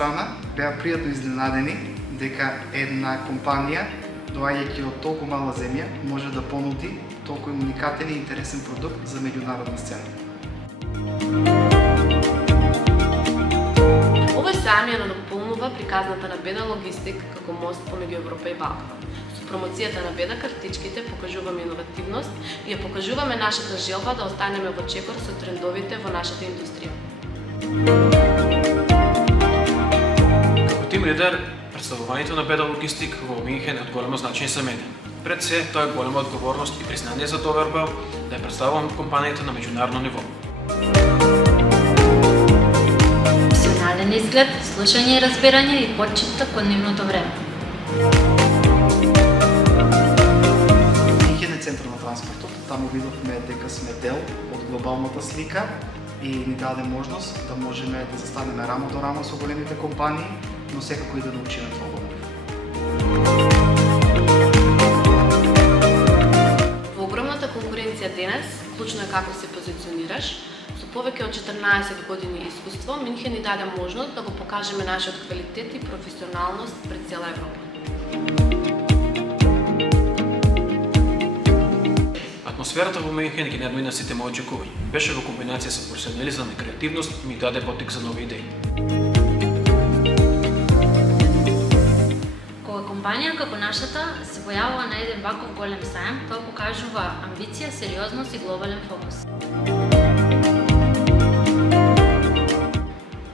страна беа пријатно изненадени дека една компанија, доаѓајќи од толку мала земја, може да понуди толку уникатен и интересен продукт за меѓународна сцена. Овој сајм ја надополнува приказната на Беда Логистик како мост помеѓу Европа и Балкан. Со промоцијата на Беда картичките покажуваме иновативност и ја покажуваме нашата желба да останеме во чекор со трендовите во нашата индустрија. Како тим лидер, представувањето на Беда Логистик во Минхен е од големо значење за мене. Пред се, тоа е голема одговорност и признание за доверба да ја представувам компанијата на меѓународно ниво. Професионален изглед, слушање и разбирање и почитта кон нивното време. Минхен е центар на транспортот, таму видовме дека сме дел од глобалната слика и ни даде можност да можеме да застанеме рамо до рамо со големите компании, но секако и да научиме тоа. Во огромната конкуренција денес, клучно е како се позиционираш. Со повеќе од 14 години искуство, Минхен ни даде можност да го покажеме нашиот квалитет и професионалност пред цела Европа. Атмосферата во Минхен ги надмина сите мои очекувања. Беше во комбинација со професионализам и креативност, ми даде потик за нови идеи. Кога компанија како нашата се појавува на еден ваков голем сајм, тоа покажува амбиција, сериозност и глобален фокус.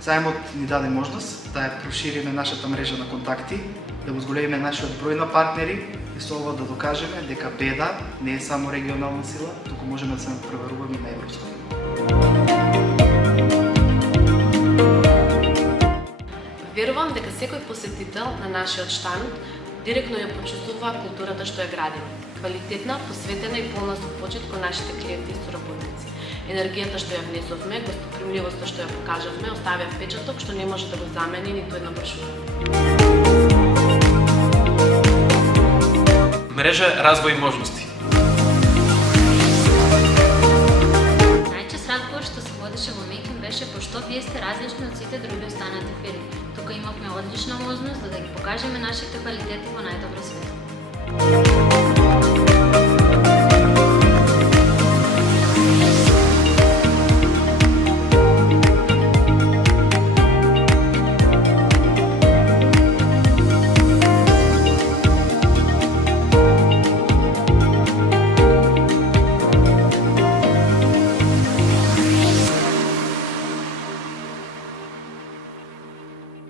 Заемот ни даде можност да ја прошириме нашата мрежа на контакти, да го зголемиме нашиот број на партнери и со ова да докажеме дека Беда не е само регионална сила, туку можеме да се надпреваруваме на европско ниво. Верувам дека секој посетител на нашиот штанд директно ја почувствува културата што ја градиме. Квалитетна, посветена и полна со почит кон нашите клиенти и соработници. Енергијата што ја внесовме, гостопримливоста што ја покажавме, оставија впечаток што не може да го замени ниту една брошура. Мрежа, развој и можности. Најчест разговор што се водеше во Минхен беше пошто вие сте различни од сите други останати фирми. Тука имавме одлична можност да ги покажеме нашите квалитети во најдобро светло.